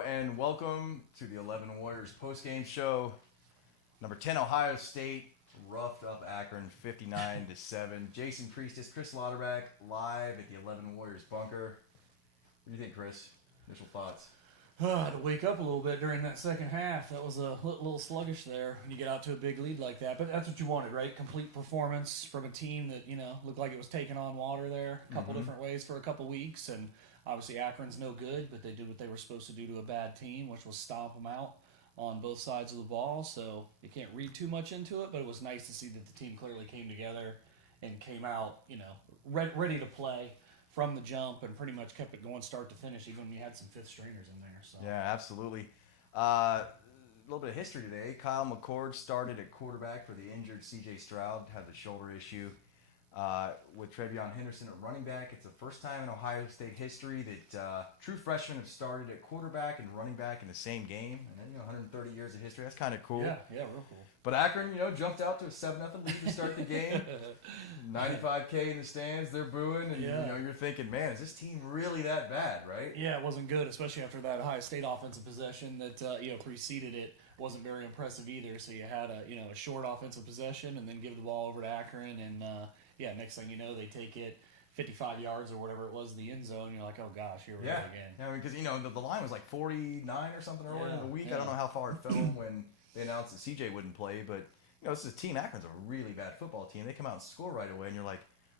Hello and welcome to the 11 Warriors postgame show. Number 10 Ohio State roughed up Akron 59-7. Jason Priestis, Chris Lauterbach live at the 11 Warriors bunker. What do you think, Chris? Initial thoughts? I had to wake up a little bit during that second half. That was a little sluggish there when you get out to a big lead like that. But that's what you wanted, right? Complete performance from a team that, looked like it was taking on water there a couple different ways for a couple weeks. And obviously Akron's no good, but they did what they were supposed to do to a bad team, which was stomp them out on both sides of the ball. So you can't read too much into it, but it was nice to see that the team clearly came together and came out, ready to play from the jump and pretty much kept it going start to finish, even when you had some fifth stringers in there. So. Yeah, absolutely. A little bit of history today. Kyle McCord started at quarterback for the injured C.J. Stroud, had the shoulder issue. With Trevion Henderson at running back, it's the first time in Ohio State history that true freshmen have started at quarterback and running back in the same game. And then, 130 years of history. That's kind of cool. Yeah, real cool. But Akron, jumped out to a 7-0 lead to start the game. 95K in the stands, they're booing, and you're thinking, man, is this team really that bad, right? Yeah, it wasn't good, especially after that Ohio State offensive possession that preceded it. Wasn't very impressive either. So you had a short offensive possession and then give the ball over to Akron, and next thing you know, they take it 55 yards or whatever it was in the end zone. And you're like, oh gosh, here we go again. Yeah, because the line was like 49 or something earlier in the week. Yeah. I don't know how far it fell when they announced that CJ wouldn't play, but this is a team. Akron's a really bad football team. They come out and score right away, and you're like,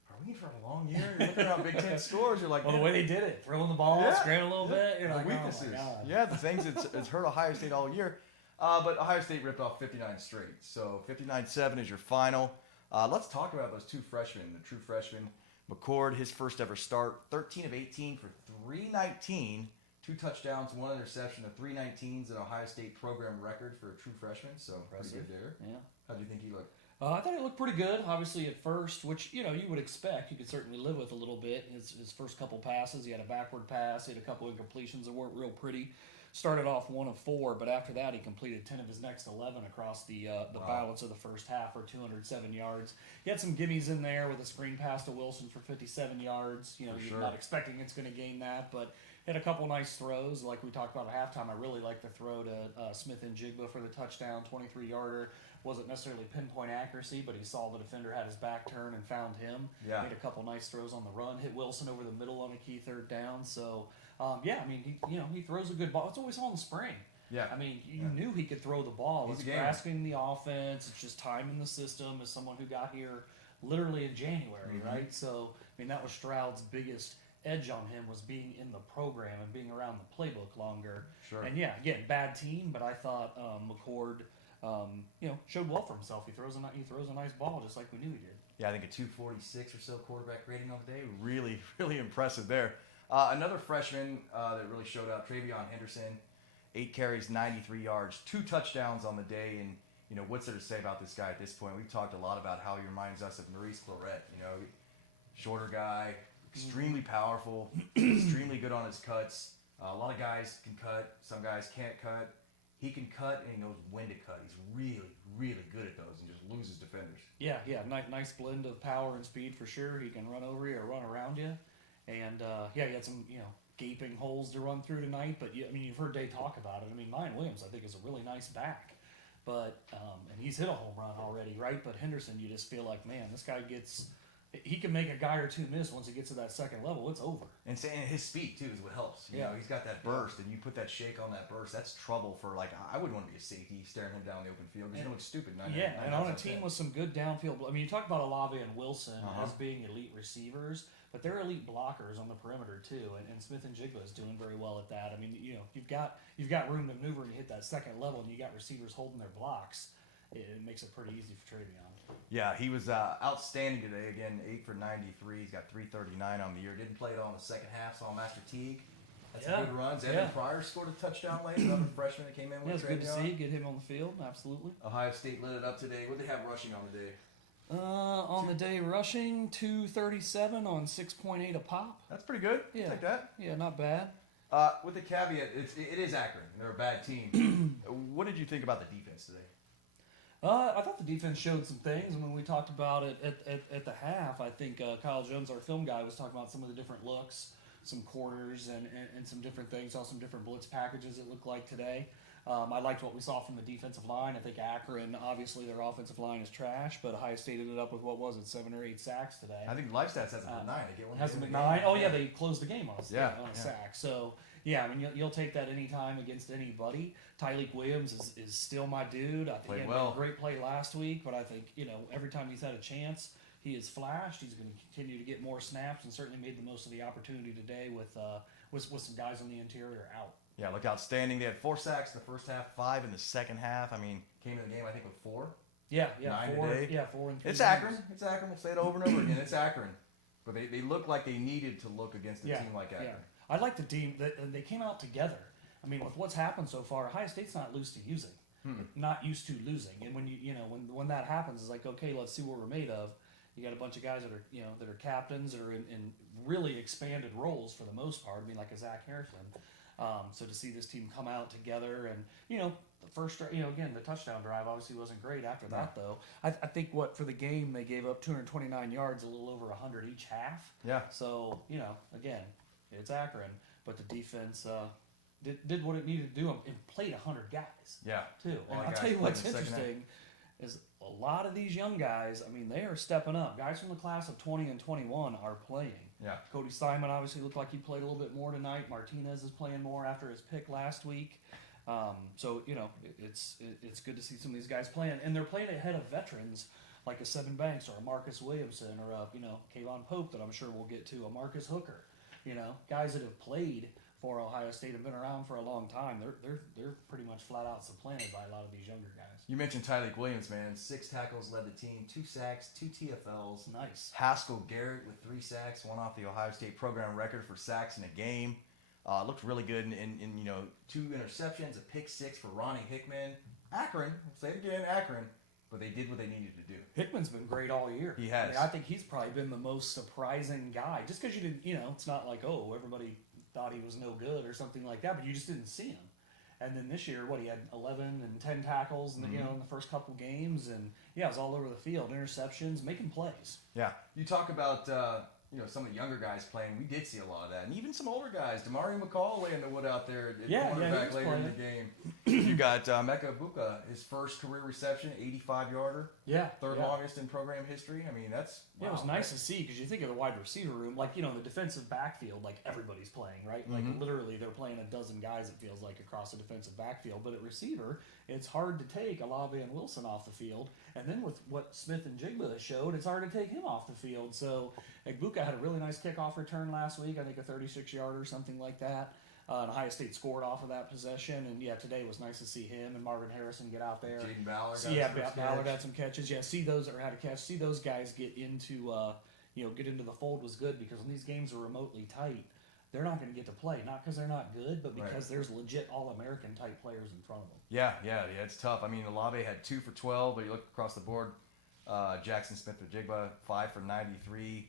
are we in for a long year? You're looking around Big Ten scores. You're like, well, the way they did it, throwing the ball, scrambling a little bit. You're like, weaknesses. Oh my God. Yeah, the things it's hurt Ohio State all year. But Ohio State ripped off 59 straight. So 59-7 is your final. Let's talk about those two freshmen, the true freshmen. McCord, his first ever start, 13 of 18 for 319, 2 touchdowns, 1 interception. The 319s an Ohio State program record for a true freshman, so impressive. Pretty good there. Yeah. How do you think he looked? I thought he looked pretty good, obviously, at first, which, you would expect. You could certainly live with a little bit. His first couple passes, he had a backward pass, he had a couple incompletions that weren't real pretty. Started off 1 of 4, but after that he completed 10 of his next 11 across the balance of the first half for 207 yards. He had some gimmies in there with a screen pass to Wilson for 57 yards. You're not expecting it's going to gain that, but had a couple nice throws. Like we talked about at halftime, I really liked the throw to Smith and Jigba for the touchdown, 23-yarder. Wasn't necessarily pinpoint accuracy, but he saw the defender had his back turned and found him. Yeah. Made a couple nice throws on the run. Hit Wilson over the middle on a key third down. So, he throws a good ball. It's always on the spring. Yeah. You knew he could throw the ball. He's It's grasping the offense. It's just timing the system as someone who got here literally in January, right? So, that was Stroud's biggest edge on him, was being in the program and being around the playbook longer. Sure. And again, bad team, but I thought McCord, showed well for himself. He throws a nice ball just like we knew he did. Yeah, I think a 246 or so quarterback rating on the day. Really, really impressive there. Another freshman that really showed up, Trevion Henderson, 8 carries, 93 yards, 2 touchdowns on the day. And, what's there to say about this guy at this point? We've talked a lot about how he reminds us of Maurice Clarett. Shorter guy, extremely powerful, extremely good on his cuts. A lot of guys can cut. Some guys can't cut. He can cut, and he knows when to cut. He's really, really good at those and just loses defenders. Yeah, nice blend of power and speed for sure. He can run over you or run around you. And, he had some, gaping holes to run through tonight. But, you've heard Day talk about it. Mayan Williams, I think, is a really nice back. But, and he's hit a home run already, right? But Henderson, you just feel like, man, this guy he can make a guy or two miss once he gets to that second level. It's over. And his speed, too, is what helps. He's got that burst, and you put that shake on that burst. That's trouble for, I wouldn't want to be a safety staring him down the open field because you look stupid. And on a team with some good downfield, you talk about Olave and Wilson as being elite receivers, but they're elite blockers on the perimeter, too, and Smith and Jigba is doing very well at that. You've got room to maneuver and you hit that second level, and you got receivers holding their blocks. It makes it pretty easy for Trevion. Yeah, he was outstanding today. Again, 8 for 93. He's got 339 on the year. Didn't play at all in the second half. Saw Master Teague. That's some good runs. Evan Pryor scored a touchdown late. Another freshman that came in with it's good to see. Get him on the field. Absolutely. Ohio State lit it up today. What did they have rushing on the day? On the day, rushing 237 on 6.8 a pop. That's pretty good. Yeah. Take that. Yeah, not bad. With the caveat, it is Akron. They're a bad team. What did you think about the defense today? I thought the defense showed some things. We talked about it at the half. I think Kyle Jones, our film guy, was talking about some of the different looks some quarters and some different things. Saw some different blitz packages it looked like today. I liked what we saw from the defensive line. I think Akron, obviously their offensive line is trash, but Ohio State ended up with, 7 or 8 sacks today. I think LifeStats has them 9. They get one. Has them at 9. Oh, yeah, they closed the game on a Yeah. sack. So, yeah, I mean, you'll take that anytime against anybody. Tyleek Williams is still my dude. I think Played he had well. a great play last week, but I think, every time he's had a chance, he has flashed. He's going to continue to get more snaps and certainly made the most of the opportunity today with some guys on the interior out. Yeah, look outstanding. They had 4 sacks in the first half, 5 in the second half. I mean, came in the game, I think, with 4. Yeah, 9 4. today. Yeah, 4 and 3. It's Akron. It's Akron. We'll say it over and over again. It's Akron. But they look like they needed to look against a team like Akron. Yeah. I like the team that they came out together. I mean, with what's happened so far, Ohio State's not used to not used to losing. And when that happens, it's like, okay, let's see what we're made of. You got a bunch of guys that are captains that are in really expanded roles for the most part. I mean, like a Zach Harrison. So to see this team come out together and, the first, again, the touchdown drive obviously wasn't great after that, though. I think for the game, they gave up 229 yards, a little over 100 each half. Yeah. So, again, it's Akron, but the defense did what it needed to do and played 100 guys. Yeah. Too. And I'll tell you what's interesting is a lot of these young guys, I mean, they are stepping up. Guys from the class of 20 and 21 are playing. Yeah. Cody Simon obviously looked like he played a little bit more tonight. Martinez is playing more after his pick last week. So, it's good to see some of these guys playing. And they're playing ahead of veterans like a Seven Banks or a Marcus Williamson or a, Kayvon Pope that I'm sure we'll get to, a Marcus Hooker. Guys that have played for Ohio State have been around for a long time. They're pretty much flat out supplanted by a lot of these younger guys. You mentioned Tyleek Williams, man. 6 tackles led the team, 2 sacks, 2 TFLs. Nice. Haskell Garrett with 3 sacks, one off the Ohio State program record for sacks in a game. Looked really good, and 2 interceptions, a pick 6 for Ronnie Hickman. Akron, I'll say it again, Akron. But they did what they needed to do. Hickman's been great all year. He has. I mean, I think he's probably been the most surprising guy. Just because you didn't, it's not like, everybody thought he was no good or something like that, but you just didn't see him. And then this year, he had 11 and 10 tackles, in the first couple games, and it was all over the field, interceptions, making plays. Yeah, you talk about some of the younger guys playing. We did see a lot of that, and even some older guys. Damari McCall laying the wood out there at cornerback later in the game. You got Mecca Buka, his first career reception, 85-yarder. Yeah, third longest in program history. I mean, that's wow, it was nice to see because you think of the wide receiver room, like the defensive backfield, like everybody's playing, right? Like literally, they're playing a dozen guys. It feels like across the defensive backfield, but at receiver, it's hard to take Olave and Wilson off the field, and then with what Smith and Jigba showed, it's hard to take him off the field. So Egbuka had a really nice kickoff return last week. I think a 36-yarder or something like that. And Ohio State scored off of that possession, and today was nice to see him and Marvin Harrison get out there. Jaden Ballard. Ballard had some catches. Yeah, see those or had a catch. See those guys get into the fold was good because when these games are remotely tight, they're not going to get to play. Not because they're not good, but because there's legit All-American type players in front of them. Yeah, it's tough. I mean, Olave had 2 for 12, but you look across the board. Jackson Smith or Jigba 5 for 93.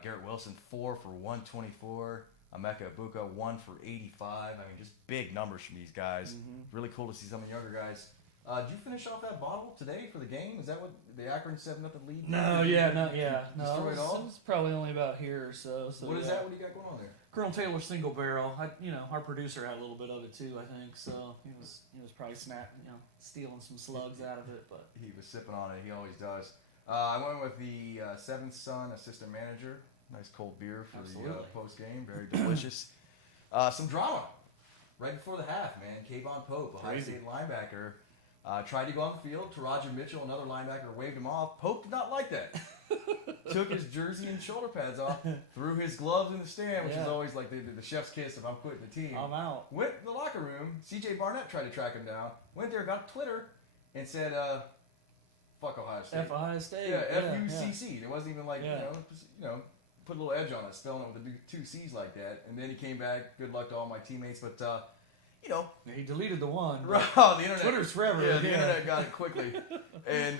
Garrett Wilson 4 for 124. Emeka Egbuka 1 for 85. I mean, just big numbers from these guys. Really cool to see some of the younger guys. Did you finish off that bottle today for the game? Is that what the Akron 7-0 lead? No, Destroy it all? It's probably only about here or so. What is that? What do you got going on there? Colonel Taylor single barrel. Our producer had a little bit of it too, I think. So he was probably stealing some slugs out of it, but he was sipping on it. He always does. I went with the Seventh Son assistant manager. Nice cold beer for the post game. Very delicious. Some drama right before the half, man. Kayvon Pope, Ohio State linebacker, tried to go on the field. Taraja Mitchell, another linebacker, waved him off. Pope did not like that. Took his jersey and shoulder pads off, threw his gloves in the stand, which is always like the chef's kiss if I'm quitting the team. I'm out. Went in the locker room. C.J. Barnett tried to track him down. Went there, got Twitter, and said, fuck Ohio State. F Ohio State. Yeah, F-U-C-C. It wasn't even like, put a little edge on it, spelling it with the 2 C's like that. And then he came back. Good luck to all my teammates. But, he deleted the one. The internet. Twitter's forever. Yeah, the internet got it quickly. And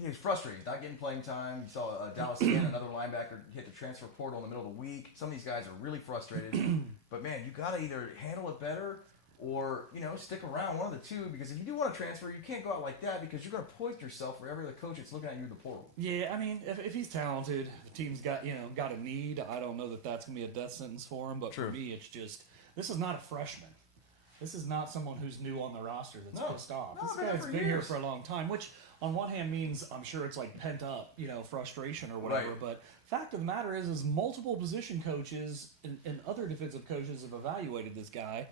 he was frustrated. Not getting playing time. You saw Dallas Scan, another linebacker, hit the transfer portal in the middle of the week. Some of these guys are really frustrated. But, man, you got to either handle it better or, stick around, one of the two, because if you do want to transfer, you can't go out like that because you're going to poison yourself for every other coach that's looking at you in the portal. Yeah, I mean, if he's talented, if the team's got a need, I don't know that that's going to be a death sentence for him, but True. For me, it's just, this is not a freshman. This is not someone who's new on the roster that's pissed off. No, This guy's been here for a long time, which on one hand means I'm sure it's like pent up, frustration or whatever. Right. But fact of the matter is multiple position coaches and other defensive coaches have evaluated this guy.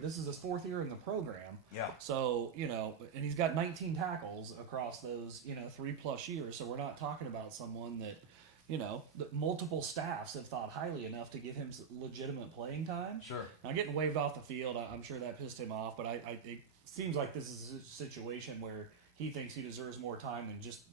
This is his 4th year in the program. Yeah. So, and he's got 19 tackles across those, 3+ years. So we're not talking about someone that, that multiple staffs have thought highly enough to give him legitimate playing time. Sure. Now, getting waved off the field, I'm sure that pissed him off, but it seems like this is a situation where he thinks he deserves more time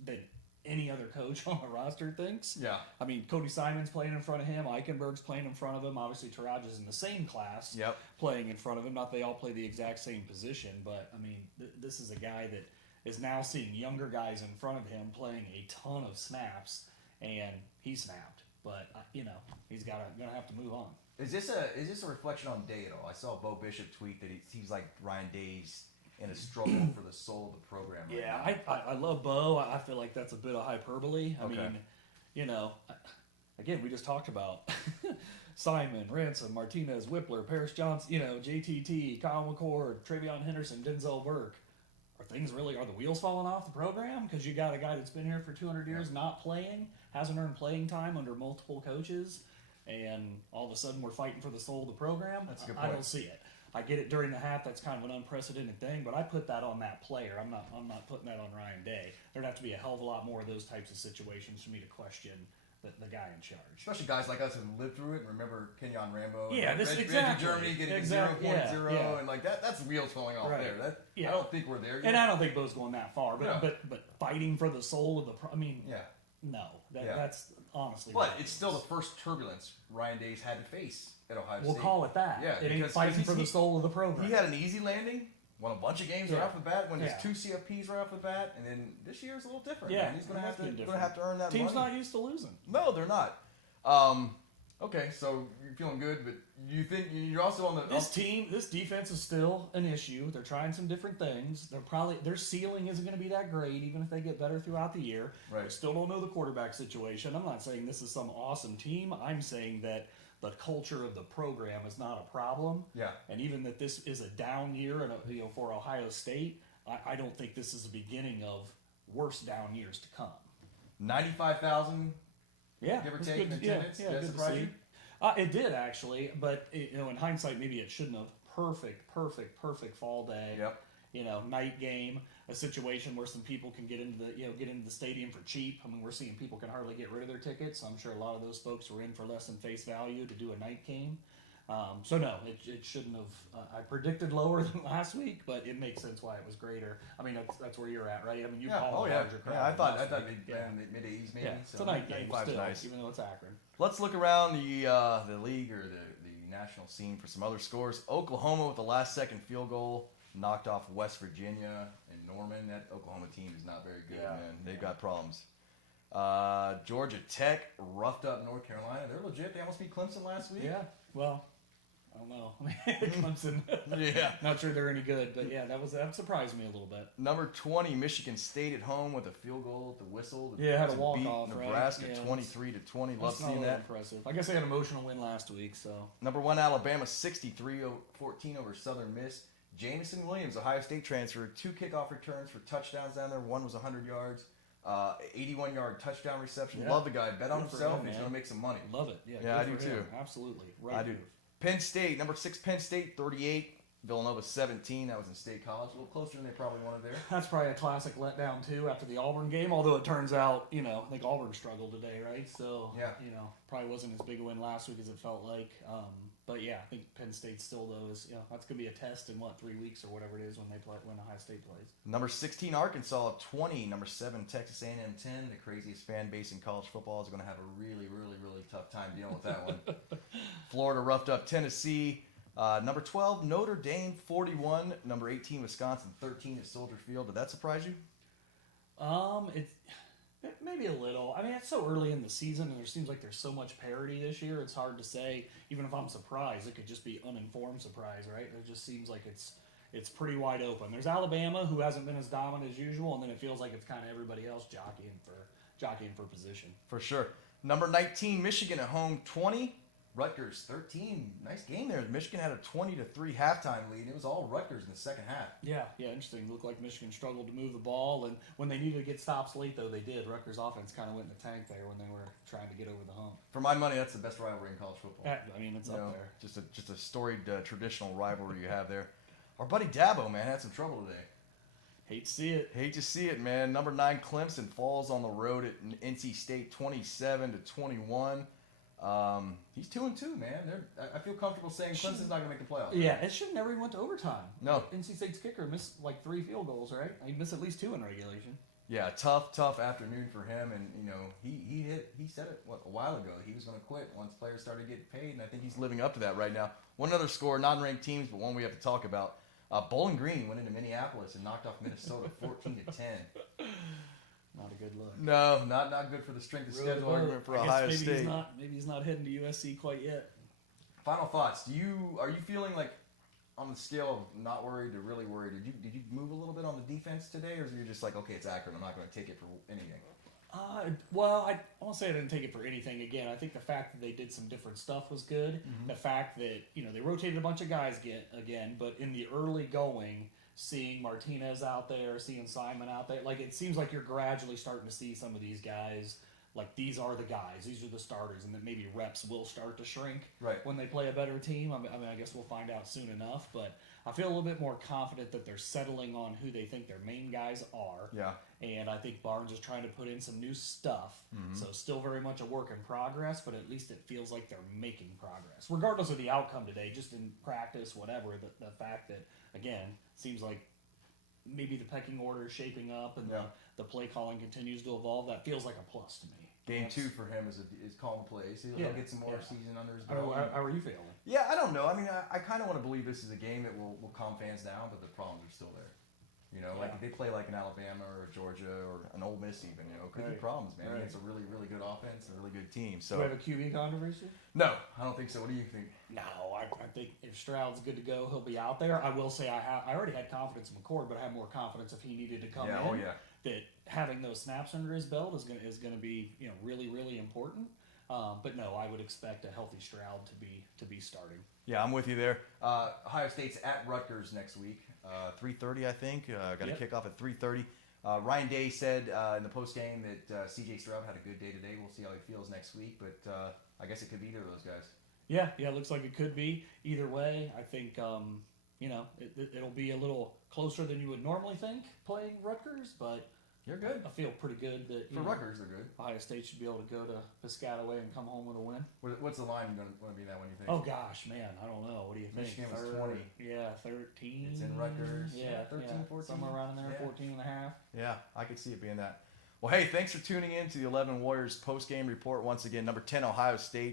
than any other coach on the roster thinks. Yeah. I mean, Cody Simon's playing in front of him. Eichenberg's playing in front of him. Obviously, Taraj is in the same class playing in front of him. Not they all play the exact same position, but, I mean, this is a guy that is now seeing younger guys in front of him playing a ton of snaps, and he snapped. But, he's gonna have to move on. Is this a reflection on Day at all? I saw Bo Bishop tweet that he's like Ryan Day's in a struggle for the soul of the program. Right now. I love Bo. I feel like that's a bit of hyperbole. I mean, again, we just talked about Simon, Ransom, Martinez, Whippler, Paris Johnson, JTT, Kyle McCord, Travion Henderson, Denzel Burke. Are the wheels falling off the program? Because you got a guy that's been here for 200 years not playing, hasn't earned playing time under multiple coaches, and all of a sudden we're fighting for the soul of the program? That's a good point. I don't see it. I get it during the half. That's kind of an unprecedented thing, but I put that on that player. I'm not putting that on Ryan Day. There'd have to be a hell of a lot more of those types of situations for me to question the guy in charge. Especially guys like us who lived through it and remember Kenyon Rambo. Yeah, and exactly. Germany getting 0.0 and like that's wheels falling off there. I don't think we're there yet. And I don't think Bo's going that far, but fighting for the soul of the that's honestly. But it's still the first turbulence Ryan Day's had to face at Ohio State. We'll call it that. Yeah, it ain't fighting for the soul of the program. He had an easy landing, won a bunch of games right off the bat, won his 2 CFPs right off the bat, and then this year's a little different. Yeah, man. He's going to have to earn that Team's money. not used to losing. No, they're not. Okay, so you're feeling good, but you think you're also on the this defense is still an issue. They're trying some different things. Their ceiling isn't going to be that great, even if they get better throughout the year. Right. We still don't know the quarterback situation. I'm not saying this is some awesome team. I'm saying that the culture of the program is not a problem. Yeah. And even that this is a down year, and for Ohio State, I don't think this is the beginning of worse down years to come. 95,000. Yeah, give or take in attendance. Yeah, good to see. It did actually, but in hindsight, maybe it shouldn't have. Perfect fall day. Yep. Night game, a situation where some people can get into the stadium for cheap. I mean, we're seeing people can hardly get rid of their tickets. So I'm sure a lot of those folks were in for less than face value to do a night game. So no, it shouldn't have. I predicted lower than last week, but it makes sense why it was greater. I mean, that's where you're at, right? I mean, you call it a larger crowd. Yeah, I thought mid-80s maybe. Yeah, so it's a night game still, nice. even though it's Akron. Let's look around the league or the national scene for some other scores. Oklahoma with the last-second field goal knocked off West Virginia and Norman. That Oklahoma team is not very good, man. They've got problems. Georgia Tech roughed up North Carolina. They're legit. They almost beat Clemson last week. Yeah, well, I don't know. Clemson. Yeah. Not sure they're any good, but yeah, that surprised me a little bit. Number 20, Michigan State at home with a field goal at the whistle. Had a walk beat off. Nebraska right? 23-20. Love seeing that. Impressive. I guess they had an emotional win last week. So number 1, Alabama 63-14 over Southern Miss. Jamison Williams, Ohio State transfer, 2 kickoff returns for touchdowns down there. One was 100 yards. 81-yard touchdown reception. Yeah. Love the guy. Bet on himself. Him, He's going to make some money. Love it. Yeah, I do too. Absolutely. Right. I do. Penn State, number 6, Penn State 38. Villanova 17. That was in State College. A little closer than they probably wanted there. That's probably a classic letdown too after the Auburn game. Although it turns out, I think Auburn struggled today, right? So probably wasn't as big a win last week as it felt like. But yeah, I think Penn State still though is that's gonna be a test in 3 weeks or whatever it is when Ohio State plays. Number 16 Arkansas 20. Number 7 Texas A&M 10. The craziest fan base in college football is going to have a really tough time dealing with that one. Florida roughed up Tennessee. Number 12 Notre Dame 41. Number 18 Wisconsin 13 at Soldier Field. Did that surprise you? Maybe a little. I mean, it's so early in the season, and there seems like there's so much parity this year. It's hard to say. Even if I'm surprised, it could just be uninformed surprise, right? It just seems like it's pretty wide open. There's Alabama, who hasn't been as dominant as usual, and then it feels like it's kind of everybody else jockeying for position. For sure. Number 19, Michigan at home, 20. Rutgers 13. Nice game there. Michigan had a 20-3 halftime lead. It was all Rutgers in the second half. Yeah, interesting. It looked like Michigan struggled to move the ball, and when they needed to get stops late, though, they did. Rutgers' offense kind of went in the tank there when they were trying to get over the hump. For my money, that's the best rivalry in college football. I mean, it's up there. Just a storied traditional rivalry you have there. Our buddy Dabo, man, had some trouble today. Hate to see it. Hate to see it, man. Number 9, Clemson falls on the road at NC State, 27-21. He's 2-2, man. I feel comfortable saying Clemson's not going to make the playoffs. Right? Yeah, it should never even went to overtime. No. NC State's kicker missed like 3 field goals, right? He missed at least 2 in regulation. Yeah, tough afternoon for him, and he said it a while ago. He was going to quit once players started getting paid, and I think he's living up to that right now. One other score, non-ranked teams, but one we have to talk about. Bowling Green went into Minneapolis and knocked off Minnesota 14-10. Not a good look. No, not good for the strength of schedule argument for Ohio State. Maybe he's not heading to USC quite yet. Final thoughts. Are you feeling like on the scale of not worried to really worried? Did you move a little bit on the defense today, or is you just like, okay, it's Akron, I'm not going to take it for anything? Well, I won't say I didn't take it for anything. Again, I think the fact that they did some different stuff was good. Mm-hmm. The fact that they rotated a bunch of guys again, but in the early going, seeing Martinez out there, seeing Simon out there, like it seems like you're gradually starting to see some of these guys. Like these are the guys, these are the starters, and then maybe reps will start to shrink when they play a better team. I mean, I guess we'll find out soon enough, but I feel a little bit more confident that they're settling on who they think their main guys are. Yeah. And I think Barnes is trying to put in some new stuff, so still very much a work in progress, but at least it feels like they're making progress. Regardless of the outcome today, just in practice, whatever, the fact that, again, seems like maybe the pecking order is shaping up and the play calling continues to evolve, that feels like a plus to me. Game 2 for him is calling plays. He'll get some more season under his belt. How are you feeling? Yeah, I don't know. I mean, I kind of want to believe this is a game that will calm fans down, but the problems are still there. Like if they play like an Alabama or a Georgia or an Ole Miss even, could be problems, man. Right. It's a really, really good offense and a really good team. So do we have a QB controversy? No, I don't think so. What do you think? No, I think if Stroud's good to go, he'll be out there. I will say I already had confidence in McCord, but I have more confidence if he needed to come in. Oh, yeah. That having those snaps under his belt is gonna be really, really important. But no, I would expect a healthy Stroud to be starting. Yeah, I'm with you there. Ohio State's at Rutgers next week, 3:30, I think. Got to kick off at 3:30. Ryan Day said in the postgame that C.J. Stroud had a good day today. We'll see how he feels next week, but I guess it could be either of those guys. Yeah, it looks like it could be. Either way, I think it'll be a little closer than you would normally think playing Rutgers, but you're good. I feel pretty good that for Rutgers they're good. Ohio State should be able to go to Piscataway and come home with a win. What's the line going to be that one, you think? Oh gosh, man, I don't know. What do you think? Michigan was 20. Yeah, 13. It's in Rutgers. Yeah, 13, 14. Somewhere around in there, 14 and a half. Yeah, I could see it being that. Well, hey, thanks for tuning in to the 11 Warriors post-game report. Once again, number 10, Ohio State.